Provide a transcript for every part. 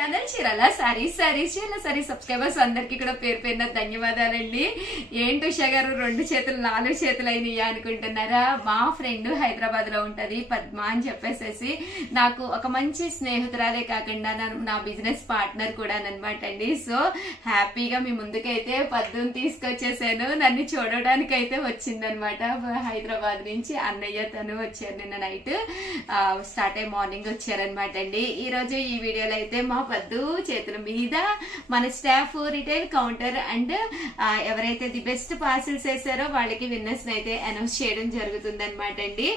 Channel చీరాల? Sorry sorry చీరాల? Sari subscribers అందరికి కూడా పేరు పేరున ధన్యవాదాలండి. ఏంటి ఉషా గారు? రెండు చేతులు నాలుగు చేతులు అయినాయా అనుకుంటున్నారా? మా ఫ్రెండ్ హైదరాబాద్లో ఉంటది పద్మ అని చెప్పేసేసి. నాకు ఒక మంచి స్నేహితురాలే కాకుండా నా- నా బిజినెస్ పార్ట్నర్ కూడా అనమాట అండి. సో హ్యాపీగా మీ ముందుకైతే పద్దుని తీసుకొచ్చేసాను. నన్ను చూడడానికి అయితే వచ్చిందనమాట హైదరాబాద్ నుంచి అన్నయ్య తను వచ్చారు నిన్న నైట్. స్టార్ట్ అయ్యి మార్నింగ్ వచ్చారనమాట అండి. ఈ రోజు ఈ వీడియోలో అయితే మా పద్దు చేతుల మీద మన స్టాఫ్ రిటైల్ కౌంటర్ అండ్ ఎవరైతే ది బెస్ట్ పార్సిల్స్ వేసారో వాళ్ళకి విన్నర్స్ అయితే అనౌన్స్ చేయడం జరుగుతుంది అనమాట అండి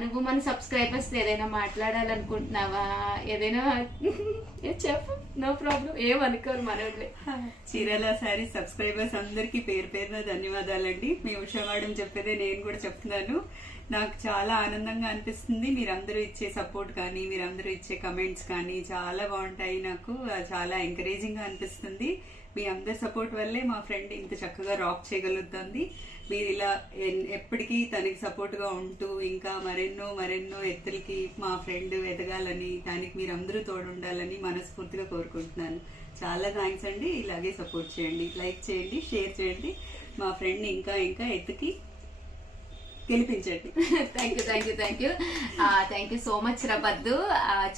నువ్వు మన సబ్స్క్రైబర్స్ ఏదైనా మాట్లాడాలనుకుంటున్నావా? ఏదైనా? చెప్పు. నో ప్రాబ్లం ఏమనుకోరు మనోళ్ళే. చీరాల శారీ సబ్స్క్రైబర్స్ అందరికీ పేరు పేరున ధన్యవాదాలండి. మీ ఉషా మేడం చెప్పేదే నేను కూడా చెప్తున్నాను. నాకు చాలా ఆనందంగా అనిపిస్తుంది. మీరందరూ ఇచ్చే సపోర్ట్ కానీ మీరందరూ ఇచ్చే కమెంట్స్ కానీ చాలా బాగుంటాయి. నాకు నాకు చాలా ఎంకరేజింగ్గా అనిపిస్తుంది. మీ అందరి సపోర్ట్ వల్లే మా ఫ్రెండ్ ఇంత చక్కగా రాక్ చేయగలుగుతుంది. మీరు ఇలా ఎన్- ఎప్పటికీ తనకి సపోర్ట్గా ఉంటూ ఇంకా మరెన్నో మరెన్నో ఎత్తులకి మా ఫ్రెండ్ ఎదగాలని దానికి మీరు అందరూ తోడుండాలని మనస్ఫూర్తిగా కోరుకుంటున్నాను. చాలా థ్యాంక్స్ అండి. ఇలాగే సపోర్ట్ చేయండి. లైక్ చేయండి షేర్ చేయండి. మా ఫ్రెండ్ ఇంకా ఇంకా ఎత్తుకి గెలిపించండి. Thank you thank you thank you thank you so much రబద్దు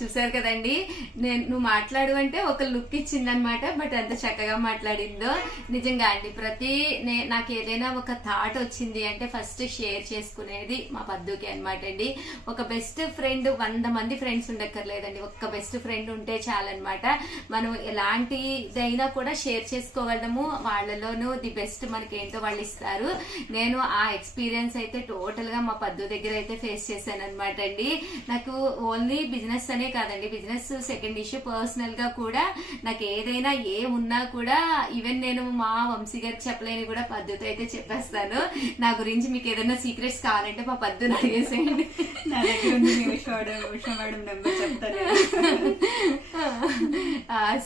చూసారు కదండి నేను నువ్వు మాట్లాడు అంటే ఒక లుక్ ఇచ్చిందనమాట బట్ ఎంత చక్కగా మాట్లాడిందో. నిజంగా అండి ప్రతి నే- నాకు ఏదైనా ఒక థాట్ వచ్చింది అంటే ఫస్ట్ షేర్ చేసుకునేది మా పద్దుకి అనమాట అండి. ఒక బెస్ట్ ఫ్రెండ్ వంద మంది ఫ్రెండ్స్ ఉండక్కర్లేదండి. ఒక్క బెస్ట్ ఫ్రెండ్ ఉంటే చాలన్నమాట. మనం ఎలాంటిదైనా కూడా షేర్ చేసుకోగలము. వాళ్ళలోనూ ది బెస్ట్ మనకి ఏంటో వాళ్ళు ఇస్తారు. నేను ఆ ఎక్స్పీరియన్స్ అయితే టోటల్గా మా పద్దు దగ్గర అయితే ఫేస్ చేశాను అనమాట అండి. నాకు ఓన్లీ బిజినెస్ అనే కాదండి బిజినెస్ సెకండ్ ఇష్యూ పర్సనల్గా కూడా నాకు ఏదైనా ఏ ఉన్నా కూడా ఈవెన్ నేను మా వంశీ గారికి చెప్పలేని కూడా పద్ధతి అయితే చెప్పేస్తాను. నా గురించి మీకు ఏదైనా సీక్రెట్స్ కావాలంటే మా పద్దుని అడిగేసేయండి. నా దగ్గర ఉంది మీ Usha madam Usha madam number చెప్తాను.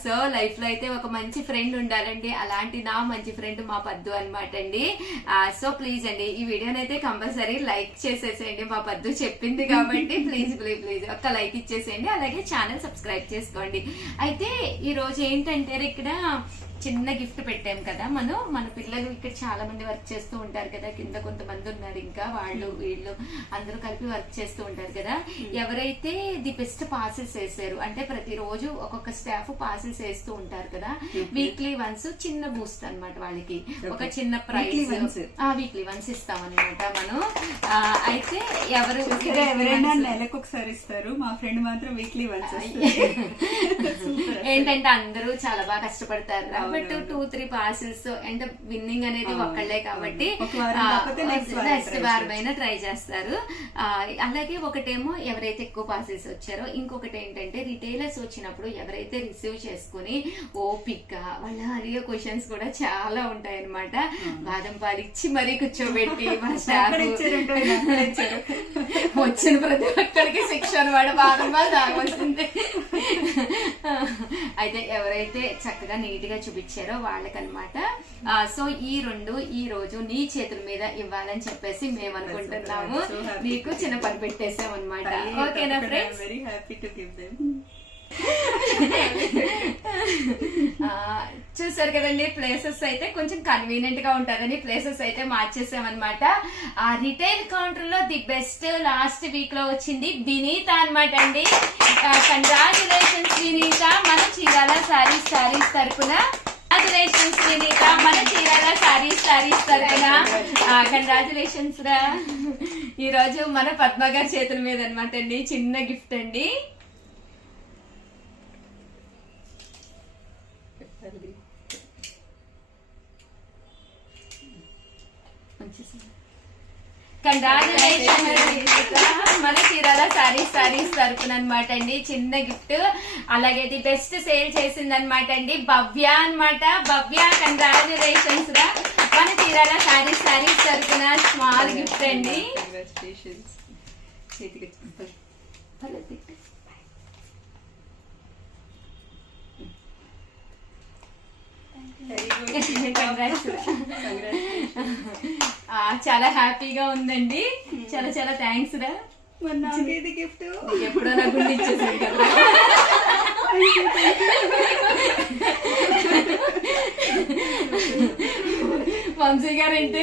సో లైఫ్లో అయితే ఒక మంచి ఫ్రెండ్ ఉండాలండి. అలాంటి నా మంచి ఫ్రెండ్ మా పద్దు అనమాట అండి. సో ప్లీజ్ అండి ఈ వీడియోని అయితే కంపల్సరీ లైక్ చేసేసేయండి. మా పద్దు చెప్పింది కాబట్టి ప్లీజ్ ప్లీజ్ ప్లీజ్ ఒక్క లైక్ ఇచ్చేసేయండి. అలాగే ఛానల్ సబ్స్క్రైబ్ చేసుకోండి. అయితే ఈ రోజు ఏంటంటే ఇక్కడ చిన్న గిఫ్ట్ పెట్టాం కదా మనం. మన పిల్లలు ఇక్కడ చాలా మంది వర్క్ చేస్తూ ఉంటారు కదా. కింద కొంతమంది ఉన్నారు ఇంకా వాళ్ళు వీళ్ళు అందరూ కలిపి వర్క్ చేస్తూ ఉంటారు కదా. ఎవరైతే ది బెస్ట్ పార్సిల్స్ వేసారు అంటే ప్రతిరోజు ఒక్కొక్క స్టాఫ్ పార్సిల్స్ వేస్తూ ఉంటారు కదా వీక్లీ వన్స్ చిన్న బూస్ట్ అన్నమాట వాళ్ళకి. ఒక చిన్న ప్రైజ్. వీక్లీ వన్స్ ఇస్తాం అనమాట మనం అయితే ఎవరు ఎవరైనా నెలకు ఒకసారి ఇస్తారు. మా ఫ్రెండ్ మాత్రం వీక్లీ వన్స్ ఏంటంటే అందరూ చాలా బాగా కష్టపడతారు but. Two three parcels and winning అనేది ఒక్కళ్ళే కాబట్టి నెక్స్ట్ వారం. అయినా ట్రై చేస్తారు. అలాగే ఒకటేమో ఎవరైతే ఎక్కువ పార్సిల్స్ వచ్చారో ఇంకొకటి ఏంటంటే రిటైలర్స్ వచ్చినప్పుడు ఎవరైతే రిసీవ్ చేసుకుని ఓపిక వాళ్ళ అడిగే క్వశ్చన్స్ కూడా చాలా ఉంటాయి అనమాట బాదం పాలు ఇచ్చి మరీ కూర్చోబెట్టి మా స్టాఫ్ వచ్చిన ప్రతి ఒక్కరికి శిక్ష అనమాట బాదం పాలు తాగవలసిందే. అయితే ఎవరైతే చక్కగా నీట్గా చూపించారో వాళ్ళకనమాట సో ఈ రెండు ఈ రోజు నీ చేతుల మీద ఇవ్వాలని చెప్పేసి మేము అనుకుంటున్నాము. నీకు చిన్న పని పెట్టేసాం అనమాట ఓకేనా friends? Very happy to give them చూసారు కదండి ప్లేసెస్ అయితే కొంచెం కన్వీనియంట్గా ఉంటదని ప్లేసెస్ అయితే మార్చేసామన్నమాట. ఆ రిటైల్ కౌంటర్లో ది బెస్ట్ లాస్ట్ వీక్లో వచ్చింది వినీత అనమాట అండి. కంగ్రాచులేషన్స్ వినీత మన చీరాల సారీస్ సారీస్ తరపున. కంగ్రాచులేషన్స్ వినీత మన చీరాల సారీస్ సారీస్ తరపున. కంగ్రాచులేషన్స్ రా. ఈ రోజు మన పద్మ గారి చేతుల మీద అనమాట అండి చిన్న గిఫ్ట్ అండి. కంగ్రాచులేషన్స్. మన చీరాల సారీస్ సారీస్ తరపున అనమాట అండి. చిన్న గిఫ్ట్. అలాగే ది బెస్ట్ సేల్ చేసింది అనమాట అండి. భవ్య అన్నమాట. భవ్య కంగ్రాచులేషన్స్ రా. మన చీరాల సారీస్ సారీస్ తరపున స్మాల్ గిఫ్ట్ అండి. కంగ్రాచులేషన్స్ చాలా హ్యాపీగా ఉందండి. చాలా చాలా థ్యాంక్స్ రా. నాకేది గిఫ్ట్ ఎప్పుడో నా గుండె ఇచ్చేసాడు కదా. వంశీ గారు అంటే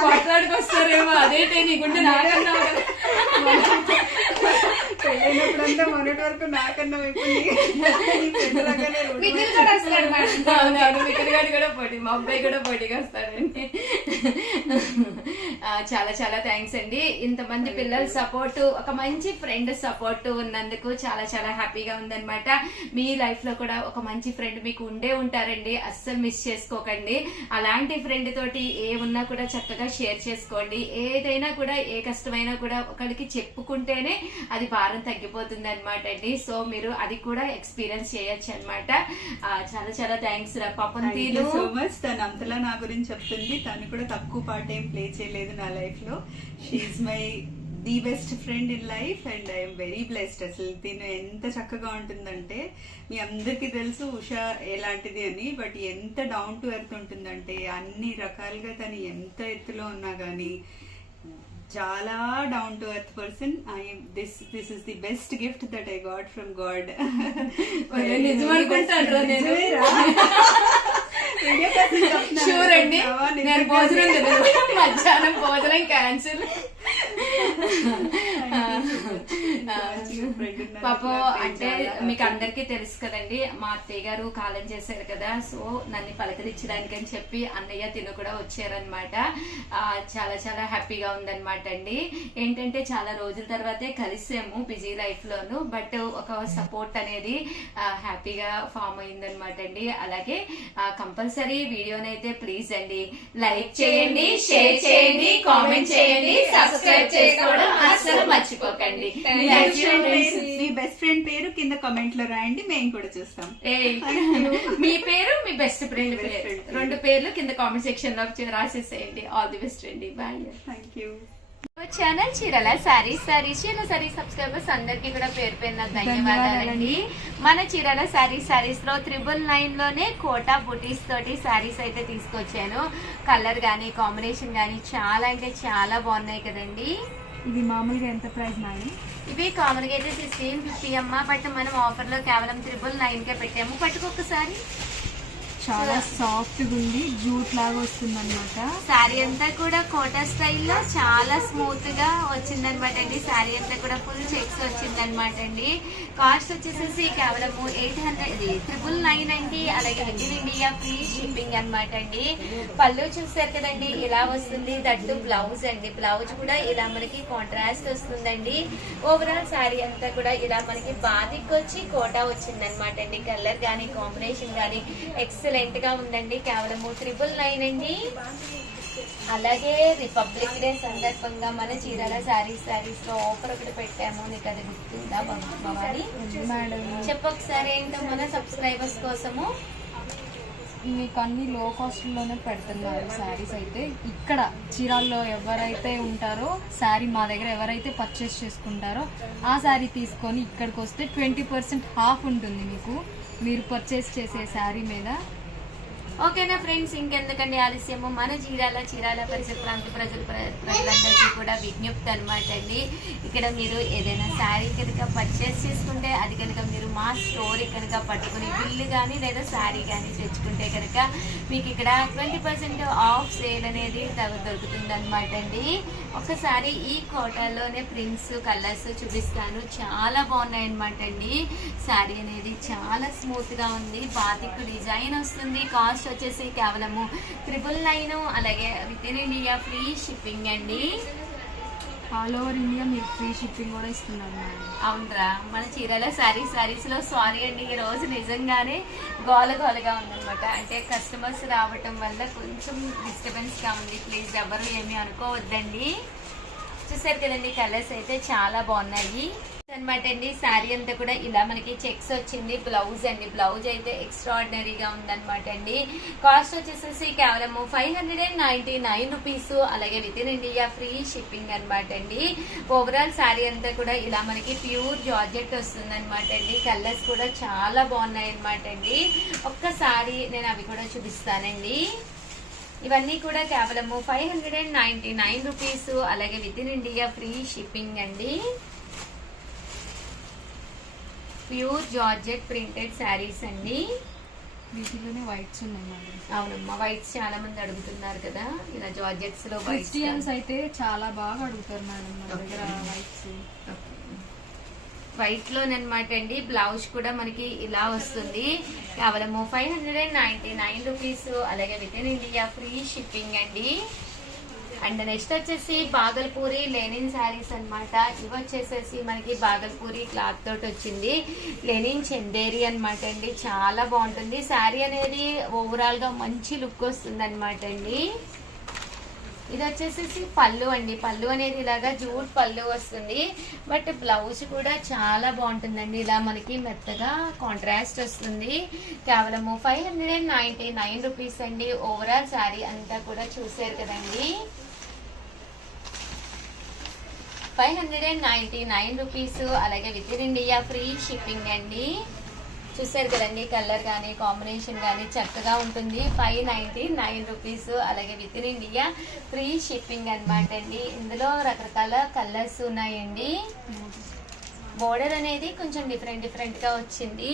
కొట్లాడుకొస్తారేమో అదేంటే నీకుంటే నాకన్నా. పెళ్ళైనప్పుడంతా మొన్నటి వరకు నాకన్నా. విద్యుత్ కూడా వస్తాడు గారు కూడా పోటీ మా అబ్బాయి కూడా పోటీగా వస్తాడండి. చాలా చాలా థ్యాంక్స్ అండి. ఇంతమంది పిల్లల సపోర్ట్ ఒక మంచి ఫ్రెండ్ సపోర్ట్ ఉన్నందుకు చాలా చాలా హ్యాపీగా ఉందన్నమాట. మీ లైఫ్లో కూడా ఒక మంచి ఫ్రెండ్ మీకు ఉండే ఉంటారండి. అస్సలు మిస్ చేసుకోకండి. అలాంటి ఫ్రెండ్ తోటి ఏమున్నా కూడా చక్కగా షేర్ చేసుకోండి. ఏదైనా కూడా ఏ కష్టమైనా కూడా ఒకరికి చెప్పుకుంటేనే అది భారం తగ్గిపోతుంది అనమాట అండి. సో మీరు అది కూడా ఎక్స్పీరియన్స్ చేయొచ్చు అనమాట చాలా చాలా థ్యాంక్స్ రా. పాపం so much. తను అంతలా నా గురించి చెప్తుంది. తను కూడా తక్కువ పార్ట్ ఏం ప్లే చేయలేదు నా లైఫ్లో. She's my the best friend in life and I'm very blessed అసలు తిను ఎంత చక్కగా ఉంటుందంటే మీ అందరికీ తెలుసు ఉషా ఎలాంటిది అని బట్ ఎంత డౌన్ టు ఎర్త్ ఉంటుందంటే అన్ని రకాలుగా తను ఎంత ఎత్తులో ఉన్నా కానీ చాలా down to earth person I this this is the best gift that I got from God ఒరే, నిజం అనుకుంటానురా నేను. షూర్ అండి నేను భోజనం మధ్యాహ్నం భోజనం క్యాన్సిల్. పాపం అంటే మీకు అందరికీ తెలుసు కదండి మా అత్తయ్య గారు కాలం చేశారు కదా సో నన్ను పలకరించడానికి అని చెప్పి అన్నయ్య తిను కూడా వచ్చారనమాట చాలా చాలా హ్యాపీగా ఉందన్నమాట అండి. ఏంటంటే చాలా రోజుల తర్వాతే కలిసాము బిజీ లైఫ్ లోను బట్ ఒక సపోర్ట్ అనేది హ్యాపీగా ఫామ్ అయిందనమాట అండి. అలాగే కంపల్సరీ వీడియోనైతే ప్లీజ్ అండి లైక్ చేయండి షేర్ చేయండి కామెంట్ చేయండి సబ్స్క్రైబ్ చేసుకోవడం అసలు మర్చిపోకండి. మీ బెస్ట్ ఫ్రెండ్ పేరు కింద కామెంట్లో రాయండి మేము కూడా చూస్తాం. ఏయ్, మీ పేరు మీ బెస్ట్ ఫ్రెండ్ పేరు. రెండు పేర్లు కింద కామెంట్ సెక్షన్లో రాసేసేయండి. ఆల్ ది బెస్ట్ అండి బాయ్ థ్యాంక్ యూ ఛానల్ చీరల సారీస్ సారీస్ చీరల సారీ సబ్స్క్రైబర్స్ అందరికి కూడా పేరు పేరున ధన్యవాదాలండి. మన చీరల సారీస్ సారీస్లో త్రిబుల్ నైన్లోనే కోటా బుటీస్ తోటి సారీస్ అయితే తీసుకొచ్చాను. కలర్ గానీ కాంబినేషన్ గానీ చాలా అంటే చాలా బాగున్నాయి కదండి. ఇది మామూలుగా ఎంత ప్రైస్ మేడం? ఇవి కామన్గా అయితే సిక్స్టీన్ ఫిఫ్టీ అమ్మ. బట్ మనం ఆఫర్లో కేవలం త్రిబుల్ నైన్ కే పెట్టాము. పట్టుకొకసారి చాలా సాఫ్ట్గా ఉంది. జూట్ లాగా వస్తుంది అనమాట శారీ అంతా కూడా కోటా స్టైల్లో చాలా స్మూత్గా వచ్చింది అనమాట అండి. శారీ అంతా కూడా ఫుల్ చెక్స్ వచ్చిందనమాట అండి. కాస్ట్ వచ్చేసేసి కేవలం ఎయిట్ హండ్రెడ్ ట్రిపుల్ నైన్ అండి. అలాగే విత్ ఇండియా ఫ్రీ షిప్పింగ్ అనమాట అండి. పళ్ళు చూసారు కదండి ఇలా వస్తుంది. దట్టు బ్లౌజ్ అండి. బ్లౌజ్ కూడా ఇలా మనకి కాంట్రాస్ట్ వస్తుందండి. ఓవరాల్ శారీ అంతా కూడా ఇలా మనకి బాతిక్ వచ్చి కోటా వచ్చింది అనమాట అండి కలర్ గానీ కాంబినేషన్ గానీ ఎక్సలెంట్గా ఉందండి. కేవలము ట్రిపుల్ నైన్ అండి. అలాగే రిపబ్లిక్ డే సందర్భంగా మన చీరాల శారీస్ శారీస్లో ఆఫర్ ఒకటి పెట్టాము. నీకు అది గుర్తుందా? భవాని మేడం ఒకసారి ఏంటో మన సబ్స్క్రైబర్స్ కోసము. మీకు అన్ని లో కాస్ట్లోనే పెడుతున్నారు శారీస్ అయితే. ఇక్కడ చీరాల్లో ఎవరైతే ఉంటారో శారీ మా దగ్గర ఎవరైతే పర్చేస్ చేసుకుంటారో ఆ శారీ తీసుకొని ఇక్కడికి వస్తే ట్వంటీ పర్సెంట్ హాఫ్ ఉంటుంది మీకు. మీరు పర్చేస్ చేసే శారీ మీద ఓకేనా ఫ్రెండ్స్? ఇంకెందుకండి ఆలస్యము? మన చీరాల చీరాల పరిసర ప్రాంత ప్రజలు ప్రజలందరికీ కూడా విజ్ఞప్తి అనమాట అండి. ఇక్కడ మీరు ఏదైనా శారీ కనుక పర్చేస్ చేసుకుంటే అది కనుక మీరు మా స్టోరీ కనుక పట్టుకుని బిల్లు కానీ లేదా శారీ కానీ తెచ్చుకుంటే కనుక మీకు ఇక్కడ ట్వంటీ పర్సెంట్ ఆఫ్ సేల్ అనేది దొరుకుతుంది అనమాట అండి. ఒకసారి ఈ కోటాలోనే ప్రింట్స్ కలర్స్ చూపిస్తాను. చాలా బాగున్నాయి అనమాట అండి. శారీ అనేది చాలా స్మూత్గా ఉంది. బాతిక్ డిజైన్ వస్తుంది. కాస్ట్ వచ్చేసి కేవలము ట్రిపుల్ నైన్ అలాగే with in India free shipping అండి. ఆల్ ఓవర్ ఇండియా మీరు ఫ్రీ షిప్పింగ్ కూడా ఇస్తున్నారు మేడం. అవునరా మన చీరల శారీ శారీస్లో సారీ అండి ఈ రోజు నిజంగానే గోల గోలగా ఉందన్నమాట. అంటే కస్టమర్స్ రావటం వల్ల కొంచెం డిస్టర్బెన్స్గా ఉంది. ప్లీజ్ ఎవరు ఏమీ అనుకోవద్దండి. చూసారు కదండి కలర్స్ అయితే చాలా బాగున్నాయి. అనమాట అండి. శారీ అంతా కూడా ఇలా మనకి చెక్స్ వచ్చింది. బ్లౌజ్ అండి. బ్లౌజ్ అయితే ఎక్స్ట్రాడినరీగా ఉందన్నమాట అండి. కాస్ట్ వచ్చేసేసి కేవలం five hundred and ninety nine rupees అలాగే with in India free shipping అనమాట అండి. ఓవరాల్ శారీ అంతా కూడా ఇలా మనకి ప్యూర్ జార్జెట్ వస్తుంది అనమాట అండి. కలర్స్ కూడా చాలా బాగున్నాయి అనమాట అండి. ఒక్కసారి నేను అవి కూడా చూపిస్తానండి. ఇవన్నీ కూడా కేవలము five hundred and ninety nine rupees అలాగే with in India free shipping అండి. ప్యూర్ జార్జెట్ ప్రింటెడ్ శారీస్ అండి. వీటిలోనే వైట్స్ ఉన్నాయి అవునమ్మా వైట్స్ చాలా మంది అడుగుతున్నారు కదా ఇలా జార్జెట్స్లో క్రిస్టియన్స్ అయితే చాలా బాగా అడుగుతారు మేడం మన దగ్గర వైట్స్ వైట్ లోనమాట అండి బ్లౌజ్ కూడా మనకి ఇలా వస్తుంది. కేవలము five hundred and ninety nine rupees అలాగే with in India free shipping అండి. అండ్ నెక్స్ట్ వచ్చేసి బాగల్పూరి లెనిన్ శారీస్ అన్నమాట. ఇవి వచ్చేసేసి మనకి బాగల్పూరి క్లాత్ తోటి వచ్చింది. లెనిన్ చందేరి అనమాట అండి. చాలా బాగుంటుంది. శారీ అనేది ఓవరాల్గా మంచి లుక్ వస్తుంది అనమాట అండి. ఇది వచ్చేసేసి పళ్ళు అండి. పళ్ళు అనేది ఇలాగా జూట్ పళ్ళు వస్తుంది. బట్ బ్లౌజ్ కూడా చాలా బాగుంటుందండి. ఇలా మనకి మెత్తగా కాంట్రాస్ట్ వస్తుంది. కేవలము five hundred and ninety nine rupees అండి. ఓవరాల్ శారీ అంతా కూడా చూసారు కదండి. Five hundred and ninety nine rupees. అలాగే with in India free shipping అండి. చూసారు కదండి కలర్ కానీ కాంబినేషన్ కానీ చక్కగా ఉంటుంది. Five ninety nine rupees. అలాగే with in India free shipping అనమాట అండి. ఇందులో రకరకాల కలర్స్ ఉన్నాయండి. బోర్డర్ అనేది కొంచెం డిఫరెంట్ డిఫరెంట్గా వచ్చింది.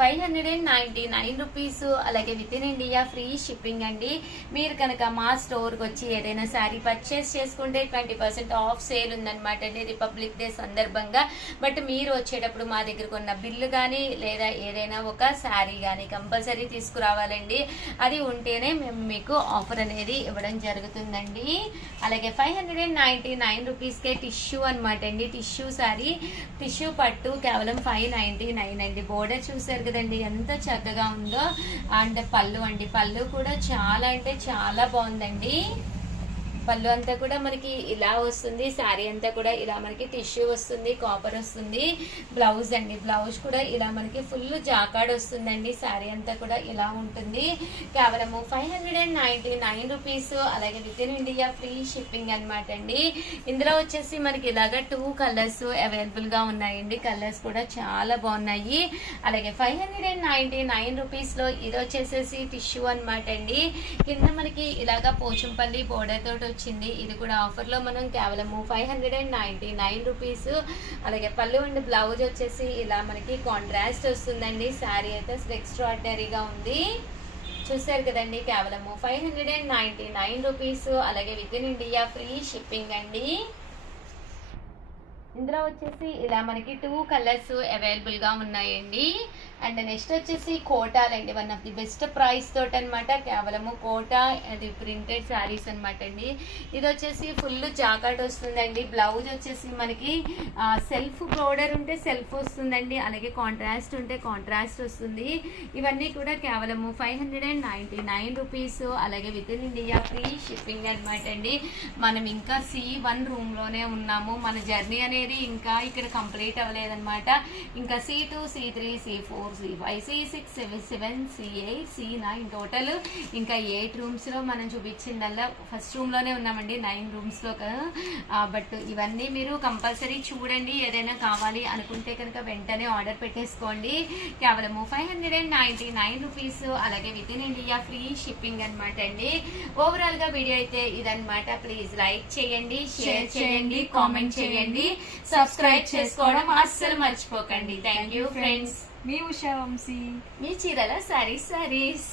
Five hundred and ninety nine rupees అలాగే with in India free shipping అండి. మీరు కనుక మా స్టోర్కి వచ్చి ఏదైనా శారీ పర్చేస్ చేసుకుంటే ట్వంటీ పర్సెంట్ ఆఫ్ సేల్ ఉందన్నమాట అండి రిపబ్లిక్ డే సందర్భంగా. బట్ మీరు వచ్చేటప్పుడు మా దగ్గరకు ఉన్న బిల్లు కానీ లేదా ఏదైనా ఒక శారీ కానీ కంపల్సరీ తీసుకురావాలండి. అది ఉంటేనే మేము మీకు ఆఫర్ అనేది ఇవ్వడం జరుగుతుందండి. అలాగే five hundred and ninety nine రూపీస్కే టిష్యూ అనమాట అండి. టిష్యూ శారీ టిష్యూ పట్టు కేవలం ఫైవ్ నైంటీ నైన్ అండి. బోర్డర్ చూసారు కదండి? ఎంత చక్కగా ఉందో. అండ్ పళ్ళు అండి. పళ్ళు కూడా చాలా అంటే చాలా బాగుందండి. పళ్ళు అంతా కూడా మనకి ఇలా వస్తుంది శారీ అంతా కూడా ఇలా మనకి టిష్యూ వస్తుంది కాపర్ వస్తుంది బ్లౌజ్ అండి. బ్లౌజ్ కూడా ఇలా మనకి ఫుల్ జాకాడ్ వస్తుందండి. శారీ అంతా కూడా ఇలా ఉంటుంది. కేవలము five hundred and ninety nine rupees అలాగే with in India free shipping అనమాట అండి. ఇందులో వచ్చేసి మనకి ఇలాగ టూ కలర్స్ అవైలబుల్గా ఉన్నాయండి. కలర్స్ కూడా చాలా బాగున్నాయి. అలాగే five hundred and ninety nine రూపీస్లో ఇది వచ్చేసేసి టిష్యూ అనమాట అండి. కింద మనకి ఇలాగ పోచంపల్లి బోర్డర్ తోటి వచ్చింది ఇది కూడా ఆఫర్లో మనం కేవలము five hundred and ninety nine rupees. అలాగే పళ్ళు అండ్ బ్లౌజ్ వచ్చేసి ఇలా మనకి కాంట్రాస్ట్ వస్తుందండి. శారీ అయితే అసలు ఎక్స్ట్రాడినరీగా ఉంది. చూసారు కదండి కేవలము five hundred and ninety nine rupees. అలాగే with in India free shipping అండి. ఇందులో వచ్చేసి ఇలా మనకి టూ కలర్స్ అవైలబుల్గా ఉన్నాయండి. అండ్ నెక్స్ట్ వచ్చేసి కోటాలండి one of the best price తోటి అనమాట కేవలము కోటా అది ప్రింటెడ్ శారీస్ అనమాట అండి. ఇది వచ్చేసి ఫుల్ జాకెట్ వస్తుందండి. బ్లౌజ్ వచ్చేసి మనకి సెల్ఫ్ బోర్డర్ ఉంటే సెల్ఫ్ వస్తుందండి. అలాగే కాంట్రాస్ట్ ఉంటే కాంట్రాస్ట్ వస్తుంది. ఇవన్నీ కూడా కేవలము five hundred and ninety nine rupees అలాగే with in India free shipping అనమాట అండి. మనం ఇంకా సి వన్ రూమ్లోనే ఉన్నాము. మన జర్నీ అనేది ఇంకా ఇక్కడ కంప్లీట్ అవ్వలేదన్నమాట. ఇంకా C two C three C four C five C six seven seven C eight C nine total ఇంకా ఎయిట్ రూమ్స్లో మనం చూపించిందల్లా. ఫస్ట్ రూమ్లోనే ఉన్నామండి నైన్ రూమ్స్లో బట్ ఇవన్నీ మీరు కంపల్సరీ చూడండి ఏదైనా కావాలి అనుకుంటే కనుక వెంటనే ఆర్డర్ పెట్టేసుకోండి. కేవలము five hundred and ninety nine rupees అలాగే with in India free shipping అనమాట అండి. ఓవరాల్గా వీడియో అయితే ఇదన్నమాట. ప్లీజ్ లైక్ చేయండి షేర్ చేయండి కామెంట్ చేయండి. సబ్స్క్రైబ్ చేసుకోవడం అస్సలు మర్చిపోకండి. థ్యాంక్ యూ ఫ్రెండ్స్ మీ ఉషా వంశీ మీ చీరల సారీస్ సారీస్